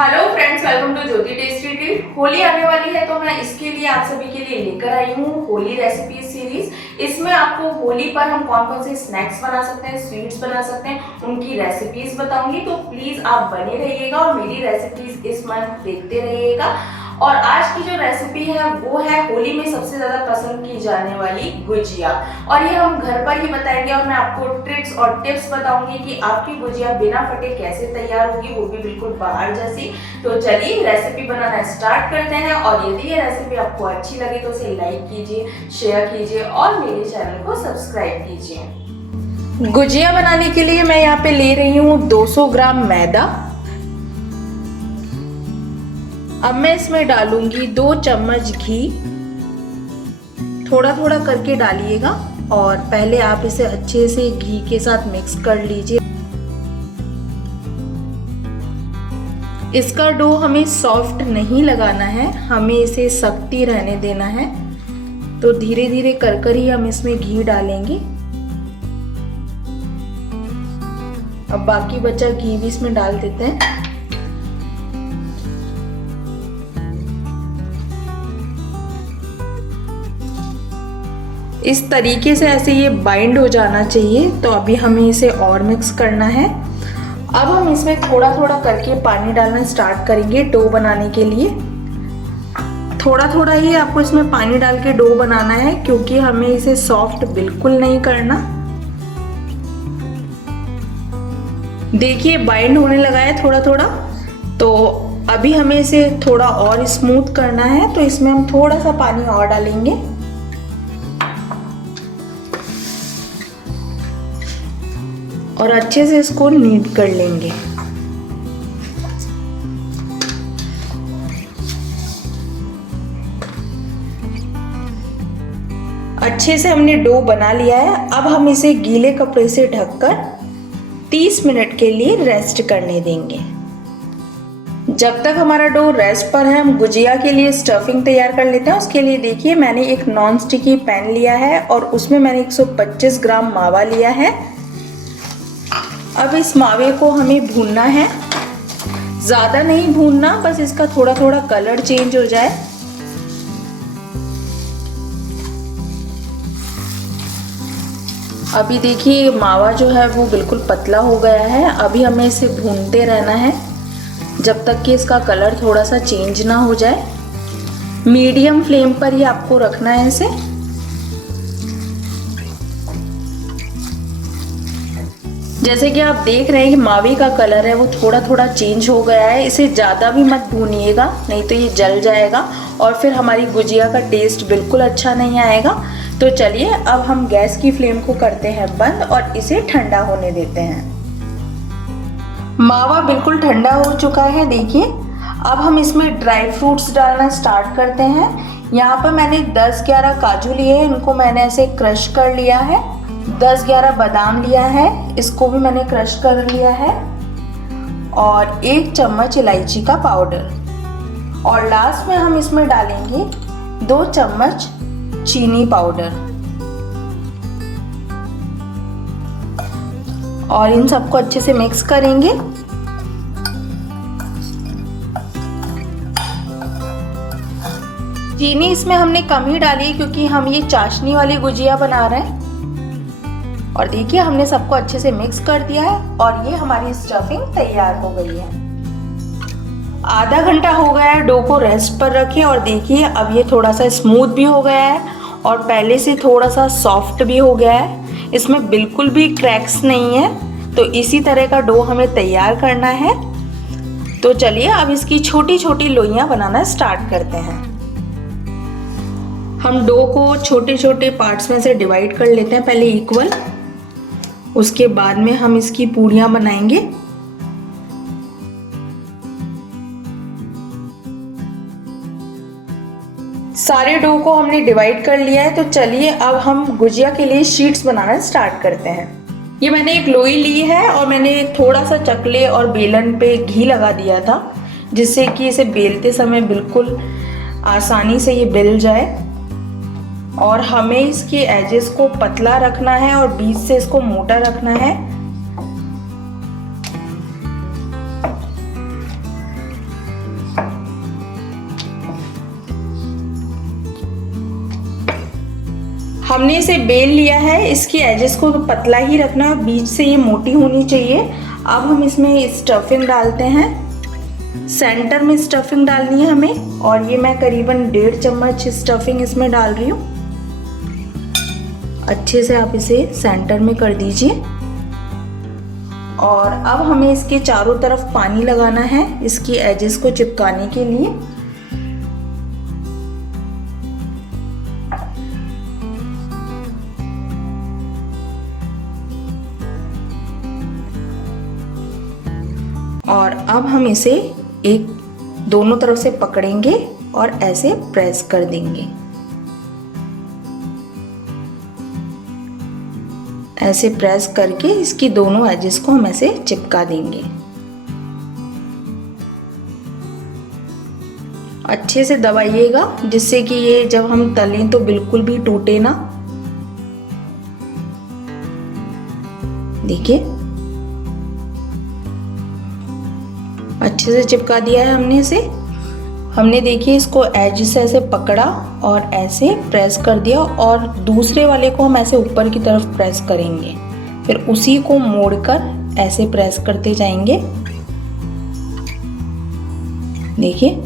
Hello friends, welcome to Jyoti tasty treat. Holi आने वाली है तो मैं इसके लिए आप सभी के लिए लेकर आई हूँ होली रेसिपी सीरीज। इसमें आपको होली पर हम कौन कौन से स्नैक्स बना सकते हैं, स्वीट्स बना सकते हैं, उनकी रेसिपीज बताऊंगी। तो प्लीज आप बने रहिएगा और मेरी रेसिपीज इस मंथ देखते रहिएगा। और आज की जो रेसिपी है वो है होली में सबसे ज्यादा पसंद की जाने वाली गुजिया, और ये हम घर पर ही बताएंगे। और मैं आपको ट्रिक्स और टिप्स बताऊंगी कि आपकी गुजिया बिना फटे कैसे तैयार होगी, वो भी बिल्कुल बाहर जैसी। तो चलिए रेसिपी बनाना स्टार्ट करते हैं। और यदि ये रेसिपी आपको अच्छी लगे तो इसे लाइक कीजिए, शेयर कीजिए और मेरे चैनल को सब्सक्राइब कीजिए। गुजिया बनाने के लिए मैं यहाँ पे ले रही हूँ 200 ग्राम मैदा। अब मैं इसमें डालूंगी 2 चम्मच घी। थोड़ा थोड़ा करके डालिएगा और पहले आप इसे अच्छे से घी के साथ मिक्स कर लीजिए। इसका डो हमें सॉफ्ट नहीं लगाना है, हमें इसे सख्ती रहने देना है। तो धीरे धीरे कर ही हम इसमें घी डालेंगे। अब बाकी बचा घी भी इसमें डाल देते हैं। इस तरीके से ऐसे ये बाइंड हो जाना चाहिए। तो अभी हमें इसे और मिक्स करना है। अब हम इसमें थोड़ा थोड़ा करके पानी डालना स्टार्ट करेंगे डो बनाने के लिए। थोड़ा थोड़ा ही आपको इसमें पानी डाल के डो बनाना है, क्योंकि हमें इसे सॉफ्ट बिल्कुल नहीं करना। देखिए बाइंड होने लगा है थोड़ा थोड़ा। तो अभी हमें इसे थोड़ा और स्मूथ करना है, तो इसमें हम थोड़ा सा पानी और डालेंगे। और अच्छे से इसको नीड कर लेंगे। अच्छे से हमने डो बना लिया है। अब हम इसे गीले कपड़े से ढककर 30 मिनट के लिए रेस्ट करने देंगे। जब तक हमारा डो रेस्ट पर है, हम गुजिया के लिए स्टफिंग तैयार कर लेते हैं। उसके लिए देखिए मैंने एक नॉन स्टिकी पैन लिया है और उसमें मैंने 125 ग्राम मावा लिया है। अब इस मावे को हमें भूनना है, ज़्यादा नहीं भूनना, बस इसका थोड़ा थोड़ा कलर चेंज हो जाए। अभी देखिए मावा जो है वो बिल्कुल पतला हो गया है। अभी हमें इसे भूनते रहना है जब तक कि इसका कलर थोड़ा सा चेंज ना हो जाए। मीडियम फ्लेम पर ही आपको रखना है इसे। जैसे कि आप देख रहे हैं कि मावे का कलर है वो थोड़ा थोड़ा चेंज हो गया है। इसे ज़्यादा भी मत भूनिएगा, नहीं तो ये जल जाएगा और फिर हमारी गुजिया का टेस्ट बिल्कुल अच्छा नहीं आएगा। तो चलिए अब हम गैस की फ्लेम को करते हैं बंद और इसे ठंडा होने देते हैं। मावा बिल्कुल ठंडा हो चुका है। देखिए अब हम इसमें ड्राई फ्रूट्स डालना स्टार्ट करते हैं। यहाँ पर मैंने 10-11 काजू लिए हैं, इनको मैंने ऐसे क्रश कर लिया है। 10-11 बादाम लिया है, इसको भी मैंने क्रश कर लिया है। और 1 चम्मच इलायची का पाउडर। और लास्ट में हम इसमें डालेंगे 2 चम्मच चीनी पाउडर। और इन सबको अच्छे से मिक्स करेंगे। चीनी इसमें हमने कम ही डाली है, क्योंकि हम ये चाशनी वाली गुजिया बना रहे हैं। और देखिए हमने सबको अच्छे से मिक्स कर दिया है और ये हमारी स्टफिंग तैयार हो गई है। आधा घंटा हो गया है डो को रेस्ट पर रखे और देखिए अब ये थोड़ा सा स्मूथ भी हो गया है और पहले से थोड़ा सा सॉफ्ट भी हो गया है। इसमें बिल्कुल भी क्रैक्स नहीं है। तो इसी तरह का डो हमें तैयार करना है। तो चलिए अब इसकी छोटी छोटी लोइयां बनाना स्टार्ट करते हैं। हम डो को छोटे छोटे पार्ट्स में से डिवाइड कर लेते हैं, पहले इक्वल। उसके बाद में हम इसकी पूड़ियां बनाएंगे। सारे डो को हमने डिवाइड कर लिया है। तो चलिए अब हम गुजिया के लिए शीट्स बनाना स्टार्ट करते हैं। ये मैंने एक लोई ली है और मैंने थोड़ा सा चकले और बेलन पे घी लगा दिया था, जिससे कि इसे बेलते समय बिल्कुल आसानी से ये बेल जाए। और हमें इसके एजेस को पतला रखना है और बीच से इसको मोटा रखना है। हमने इसे बेल लिया है, इसकी एजेस को तो पतला ही रखना है, बीच से ये मोटी होनी चाहिए। अब हम इसमें स्टफिंग डालते हैं। सेंटर में स्टफिंग डालनी है हमें, और ये मैं करीबन 1.5 चम्मच स्टफिंग इसमें डाल रही हूँ। अच्छे से आप इसे सेंटर में कर दीजिए। और अब हमें इसके चारों तरफ पानी लगाना है इसकी एजेस को चिपकाने के लिए। और अब हम इसे दोनों तरफ से पकड़ेंगे और ऐसे प्रेस कर देंगे। ऐसे प्रेस करके इसकी दोनों एजेस को हम ऐसे चिपका देंगे। अच्छे से दबाइएगा जिससे कि ये जब हम तलें तो बिल्कुल भी टूटे ना। देखिए अच्छे से चिपका दिया है हमने इसे। हमने देखिए इसको एज से ऐसे पकड़ा और ऐसे प्रेस कर दिया, और दूसरे वाले को हम ऐसे ऊपर की तरफ प्रेस करेंगे, फिर उसी को मोड़कर ऐसे प्रेस करते जाएंगे। देखिए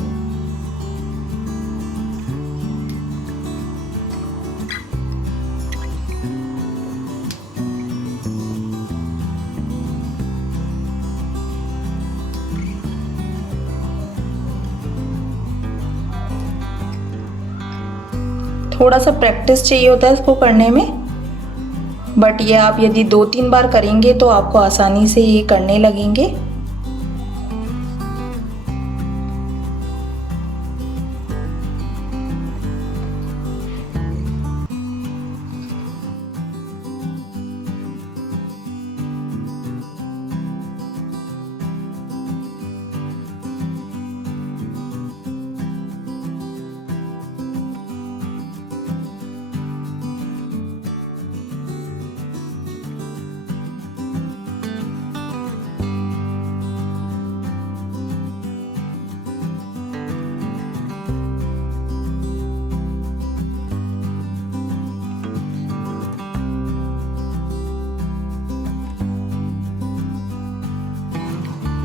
थोड़ा सा प्रैक्टिस चाहिए होता है इसको करने में, बट ये आप यदि 2-3 बार करेंगे तो आपको आसानी से ये करने लगेंगे।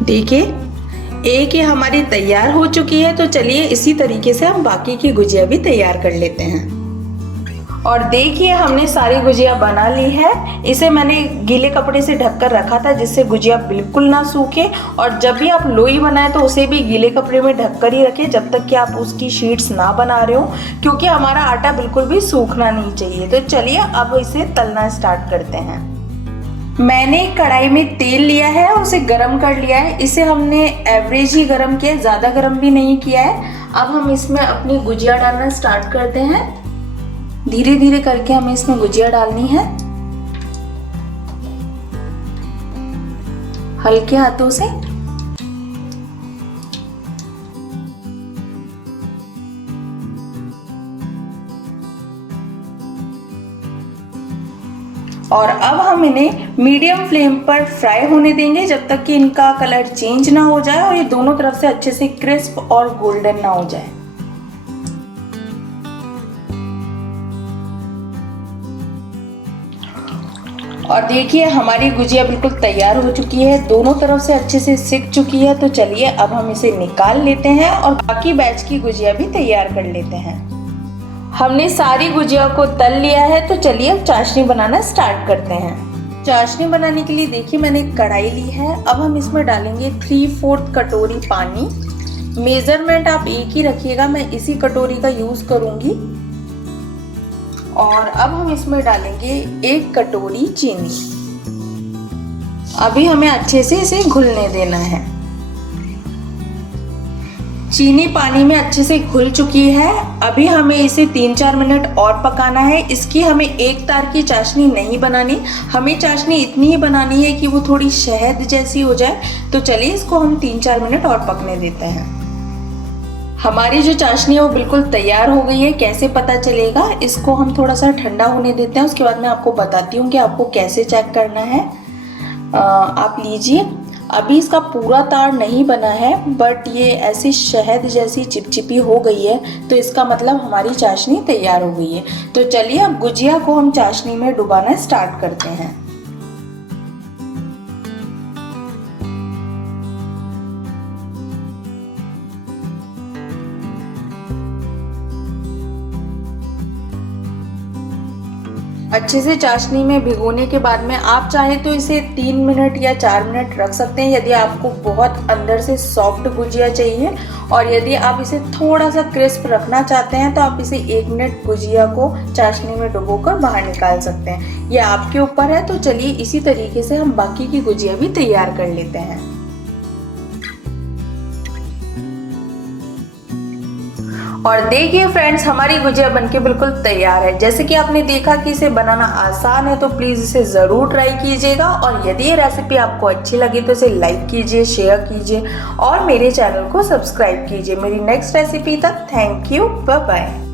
देखिए एक ये हमारी तैयार हो चुकी है, तो चलिए इसी तरीके से हम बाकी की गुजिया भी तैयार कर लेते हैं। और देखिए हमने सारी गुजिया बना ली है। इसे मैंने गीले कपड़े से ढककर रखा था जिससे गुजिया बिल्कुल ना सूखे, और जब भी आप लोई बनाएं तो उसे भी गीले कपड़े में ढककर ही रखें जब तक कि आप उसकी शीट्स ना बना रहे हो, क्योंकि हमारा आटा बिल्कुल भी सूखना नहीं चाहिए। तो चलिए अब इसे तलना स्टार्ट करते हैं। मैंने कढ़ाई में तेल लिया है और उसे गरम कर लिया है। इसे हमने एवरेज ही गरम किया है, ज़्यादा गरम भी नहीं किया है। अब हम इसमें अपनी गुजिया डालना स्टार्ट करते हैं। धीरे धीरे करके हमें इसमें गुजिया डालनी है, हल्के हाथों से। और अब हम इन्हें मीडियम फ्लेम पर फ्राई होने देंगे जब तक कि इनका कलर चेंज ना हो जाए और ये दोनों तरफ से अच्छे से क्रिस्प और गोल्डन ना हो जाए। और देखिए हमारी गुजिया बिल्कुल तैयार हो चुकी है, दोनों तरफ से अच्छे से सिक चुकी है। तो चलिए अब हम इसे निकाल लेते हैं और बाकी बैच की गुजिया भी तैयार कर लेते हैं। हमने सारी गुजिया को तल लिया है, तो चलिए अब चाशनी बनाना स्टार्ट करते हैं। चाशनी बनाने के लिए देखिए मैंने एक कढ़ाई ली है। अब हम इसमें डालेंगे 3/4 कटोरी पानी। मेजरमेंट आप एक ही रखिएगा, मैं इसी कटोरी का यूज करूंगी। और अब हम इसमें डालेंगे 1 कटोरी चीनी। अभी हमें अच्छे से इसे घुलने देना है। चीनी पानी में अच्छे से घुल चुकी है। अभी हमें इसे 3-4 मिनट और पकाना है। इसकी हमें एक तार की चाशनी नहीं बनानी, हमें चाशनी इतनी ही बनानी है कि वो थोड़ी शहद जैसी हो जाए। तो चलिए इसको हम 3-4 मिनट और पकने देते हैं। हमारी जो चाशनी है वो बिल्कुल तैयार हो गई है। कैसे पता चलेगा, इसको हम थोड़ा सा ठंडा होने देते हैं, उसके बाद मैं आपको बताती हूँ कि आपको कैसे चेक करना है। आप लीजिए, अभी इसका पूरा तार नहीं बना है, बट ये ऐसी शहद जैसी चिपचिपी हो गई है, तो इसका मतलब हमारी चाशनी तैयार हो गई है। तो चलिए अब गुजिया को हम चाशनी में डुबाना स्टार्ट करते हैं। अच्छे से चाशनी में भिगोने के बाद में आप चाहें तो इसे 3 मिनट या 4 मिनट रख सकते हैं, यदि आपको बहुत अंदर से सॉफ्ट गुजिया चाहिए। और यदि आप इसे थोड़ा सा क्रिस्प रखना चाहते हैं तो आप इसे 1 मिनट गुजिया को चाशनी में डुबोकर बाहर निकाल सकते हैं। यह आपके ऊपर है। तो चलिए इसी तरीके से हम बाकी की गुजिया भी तैयार कर लेते हैं। और देखिए फ्रेंड्स, हमारी गुजिया बनके बिल्कुल तैयार है। जैसे कि आपने देखा कि इसे बनाना आसान है, तो प्लीज़ इसे ज़रूर ट्राई कीजिएगा। और यदि ये रेसिपी आपको अच्छी लगी तो इसे लाइक कीजिए, शेयर कीजिए और मेरे चैनल को सब्सक्राइब कीजिए। मेरी नेक्स्ट रेसिपी तक थैंक यू, बाय बाय।